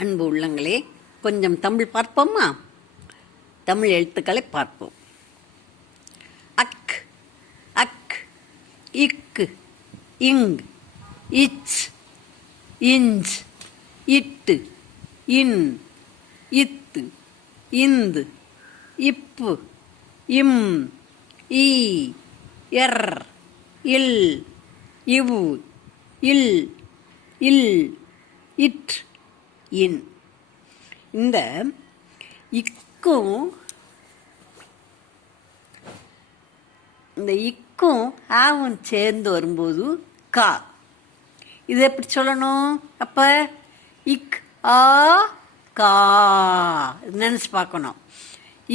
அன்பு உள்ளங்களே, கொஞ்சம் தமிழ் பார்ப்போமா? தமிழ் எழுத்துக்களை பார்ப்போம். அக், அக், இக்கு, இங், இச், இஞ்ச், இட்டு, இன், இத்து, இந்து, இப்பு, இம், ஈ, எர், இல், இவு, இல், இல், இட், இன். இந்த இக்கும் ஆவும் சேர்ந்து வரும்போது கா. இது எப்படி சொல்லணும்? அப்ப இக் ஆ கா நினைச்சு பார்க்கணும்.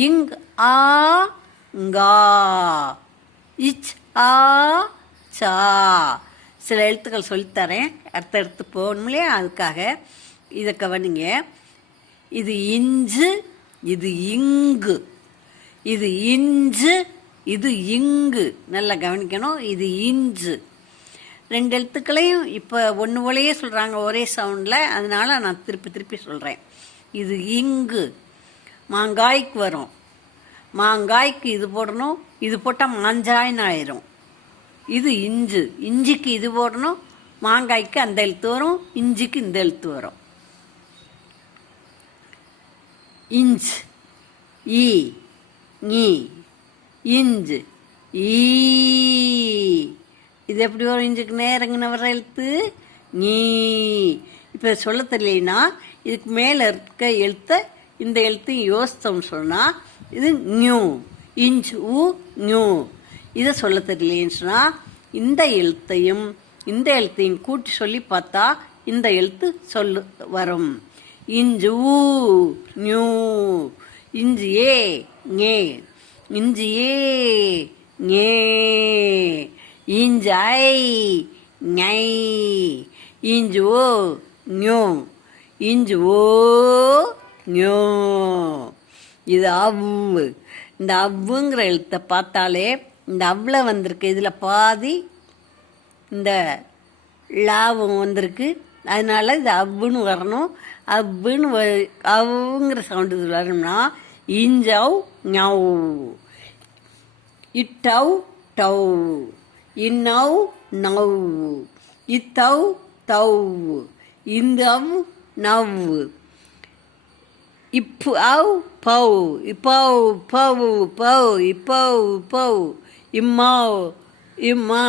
இங் ஆ ngா, இச் ஆ சா. சில எழுத்துக்கள் சொல்லித்தரேன், அடுத்தடுத்து போகணும் இல்லையா? அதுக்காக இதை கவனிங்க. இது இஞ்சு, இது இங்கு. இது இஞ்சு, இது இங்கு. நல்லா கவனிக்கணும். இது இஞ்சு. ரெண்டு எழுத்துக்களையும் இப்போ ஒன்று போலையே சொல்கிறாங்க, ஒரே சவுண்டில். அதனால நான் திருப்பி திருப்பி சொல்கிறேன். இது இங்கு. மாங்காய்க்கு வரும். மாங்காய்க்கு இது போடணும், இது போட்டால் மாஞ்சாய்ன்னு ஆயிரும். இது இஞ்சு. இஞ்சிக்கு இது போடணும், மாங்காய்க்கு அந்த எழுத்து வரும், இஞ்சிக்கு இந்த எழுத்து வரும். இஞ்ச், ஈ, நீ, இஞ்சு, ஈ. இது எப்படி வரும்? இஞ்சுக்கு நேரங்கன்னு வர எழுத்து நீ. இப்போ சொல்ல தெரியலனா இதுக்கு மேலே இருக்க எழுத்தை இந்த எழுத்தையும் யோசித்தோம்னு சொன்னால் இது நியூ. இஞ்ச் ஊ நியூ. இதை சொல்ல தெரியலேன்னு சொன்னால் இந்த எழுத்தையும் இந்த எழுத்தையும் கூட்டி சொல்லி பார்த்தா இந்த எழுத்து சொல்லு வரும். இஞ்சு ஊ நியூ. இஞ்சு ஏ ஞே. இஞ்சு ஏ ஞே. இஞ்சு ஐ ஞை. இஞ்சு ஓ ஞோ. இஞ்சு ஓ ஞோ. இது அவ்வு. இந்த அவ்வுங்கிற எழுத்தை பார்த்தாலே இந்த அவ்வில் வந்திருக்கு. இதில் பாதி இந்த லாவும் வந்திருக்கு. அதனால இது அவ்வுன்னு வரணும். அவ்வுன்னு அவ்வுங்கிற சவுண்டு இது வரணும்னா இஞ்சவ் ஞவ். இட்டவ் டவ். இன்னவ் நவ். இத்தவ் தவ். இந்தவ் நவ். இப்பு அவ் பவ். இப்பவ் பவ் பவ். இப்பவ் பவ். இம்மவ் இம்மா.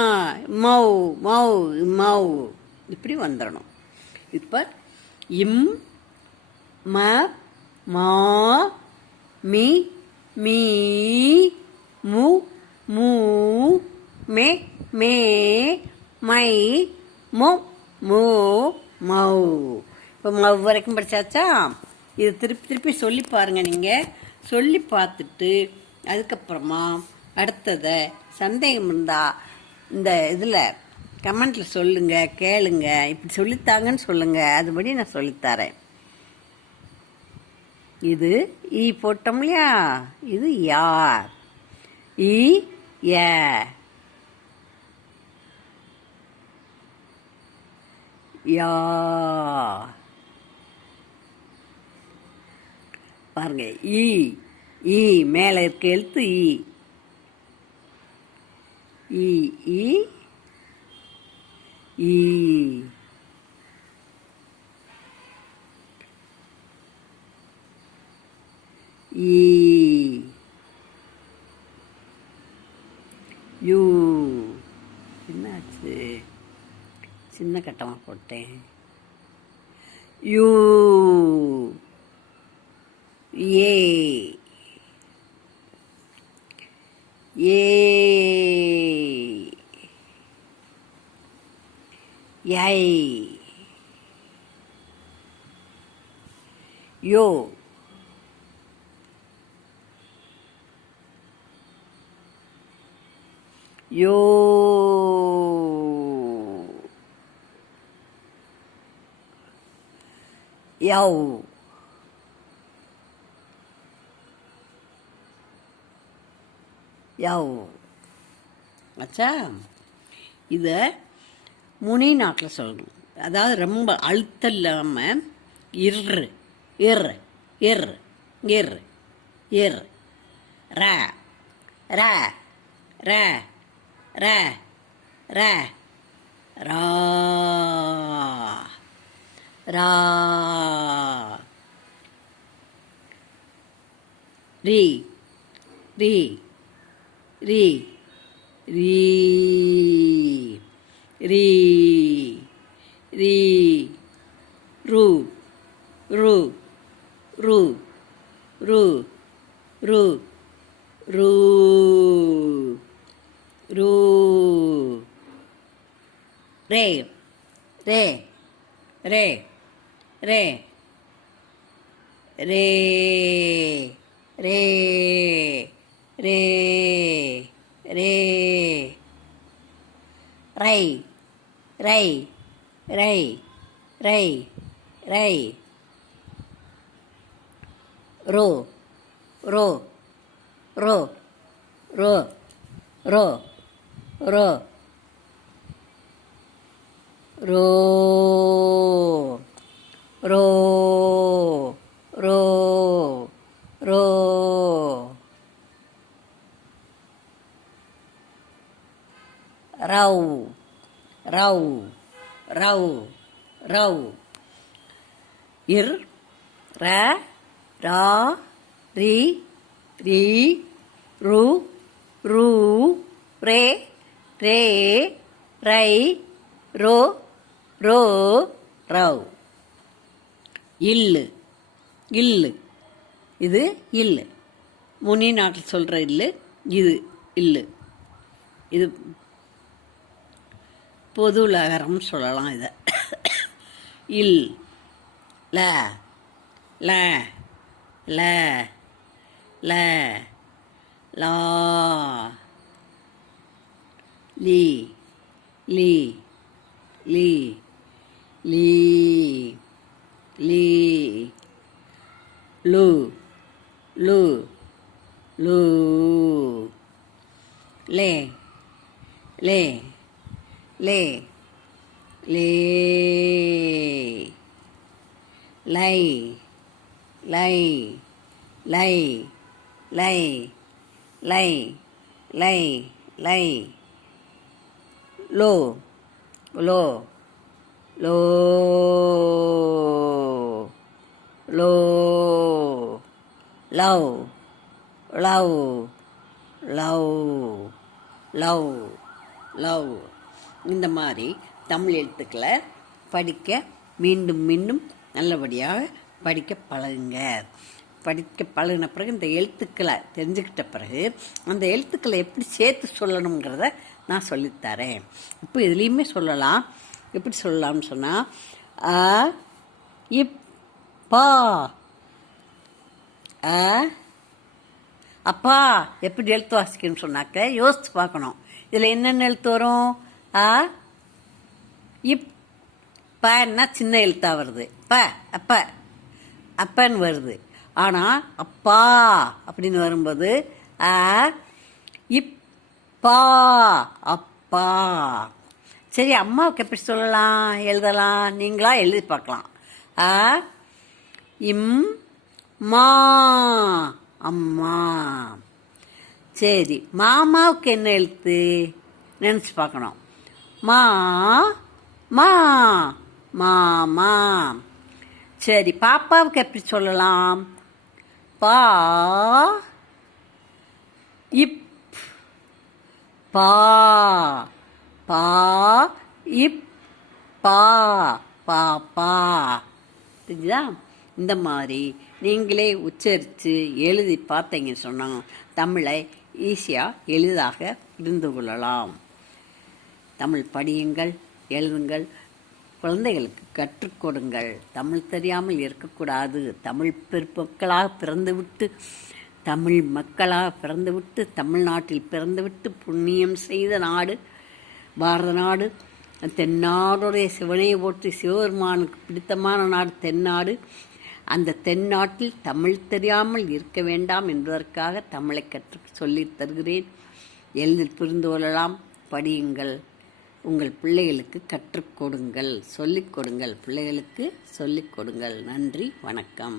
மௌ மௌ இம்மவ். இப்படி வந்துடணும். இப்போ இம், ம, மா, மி, மீ, மு, மூ, மே, மே, மை, மொ, மோ, மௌ. இப்போ மவ் வரைக்கும் படித்தாச்சா? இதை திருப்பி திருப்பி சொல்லி பாருங்கள். நீங்கள் சொல்லி பார்த்துட்டு அதுக்கப்புறமா அடுத்ததை சந்தேகம் இருந்தால் இந்த இதில் கமெண்ட்டில் சொல்லுங்கள், கேளுங்க. இப்படி சொல்லித்தாங்கன்னு சொல்லுங்கள், அதுபடி நான் சொல்லித்தரேன். இது ஈ போட்டோம் இல்லையா? இது யா. ஈ ய. யா. பாருங்க, ஈ. ஈ மேலே இருக்க எழுத்து ஈ. ஈ ஈ ஈ. ஈ. யூ. என்னாச்சு? சின்ன கட்டமாக போட்டேன். யூ. ஏ. ஏ. யை. யோ. யோ. யவ். யவ். ஆச்சா? இதை முனி நாட்டில் சொல்லணும். அதாவது ரொம்ப அழுத்தம் இல்லாமல் இர் இர் இர் இர் இர் ர ர ர ர ர ரா ரா ரி ரி ரி ரி ரி ரி ரு ரு ரு ரு ரு ரு ரு ரே ரே ரே ரே ரே ரே ரே ரே ரை ரை ரை ரை ரை ரோ ரோ ரோ ரோ ரோ ரோ ரோ ரோ ரோ ரோ ரவ் ரவ் ரவ் ரவ் இர் ர ரா ரி ரி ரு ரு ரே ரே ரை ரோ ரோ ரவ் இல்லு இல்லு இது இல்லு முனி நாட்டில் சொல்கிற இல்லு இது இல்லு இது பொது லகரம்னு சொல்லலாம் இதை இல் ல ல ல ல லா லி லி லி லீ லீ லு லு லு லே லே லே லே லை லை லை லை லை லை லை லோ லோ லோ லோ லவ் லவ் லவ் லவ் லவ் இந்த மாதிரி தமிழ் எழுத்துக்களை படிக்க மீண்டும் மீண்டும் நல்லபடியாக படிக்க பழகுங்க. படிக்க பழகின பிறகு இந்த எழுத்துக்களை தெரிஞ்சுக்கிட்ட பிறகு அந்த எழுத்துக்களை எப்படி சேர்த்து சொல்லணுங்கிறத நான் சொல்லித்தரேன். இப்போ இதுலேயுமே சொல்லலாம். எப்படி சொல்லலாம்னு சொன்னால் அ இப் பா அ அப்பா எப்படி எழுத்து வாசிக்கணும்னு சொன்னாக்க யோசித்து பார்க்கணும். இதில் என்னென்ன எழுத்து வரும்? அ இப் பன்னா சின்ன எழுத்தாக வருது. ப அப்ப அப்பன்னு வருது. ஆனால் அப்பா அப்படின்னு வரும்போது அ இப் பா அப்பா. சரி, அம்மாவுக்கு எப்படி சொல்லலாம், எழுதலாம்? நீங்களா எழுதி பார்க்கலாம். அ இம் மா அம்மா. சரி, மாமாவுக்கு என்ன எழுத்து நினச்சி பார்க்கணும். மா மா மாமா. சரி, பாப்பாவுக்கு எப்படி சொல்லலாம்? பா இப் பா பா இப் பா பாப்பா. தெரிஞ்சுதா? இந்த மாதிரி நீங்களே உச்சரித்து எழுதி பார்த்தீங்கன்னு சொன்னாங்க தமிழை ஈஸியாக எளிதாக புரிந்து கொள்ளலாம். தமிழ் படியுங்கள், எழுதுங்கள், குழந்தைகளுக்கு கற்றுக் கொடுங்கள். தமிழ் தெரியாமல் இருக்கக்கூடாது. தமிழ் மக்களாக பிறந்துவிட்டு தமிழ் மக்களாக பிறந்துவிட்டு தமிழ்நாட்டில் பிறந்துவிட்டு புண்ணியம் செய்த நாடு பாரத நாடு. தென்னாடுடைய சிவனை போற்றி சிவபெருமானுக்கு பிடித்தமான நாடு தென்னாடு. அந்த தென்னாட்டில் தமிழ் தெரியாமல் இருக்க வேண்டாம் என்பதற்காக தமிழை கற்று சொல்லித் தருகிறேன். எளிதில் புரிந்து கொள்ளலாம். படியுங்கள். உங்கள் பிள்ளைகளுக்கு கற்றுக் கொடுங்கள், சொல்லிக் கொடுங்கள், பிள்ளைகளுக்கு சொல்லிக் கொடுங்கள். நன்றி, வணக்கம்.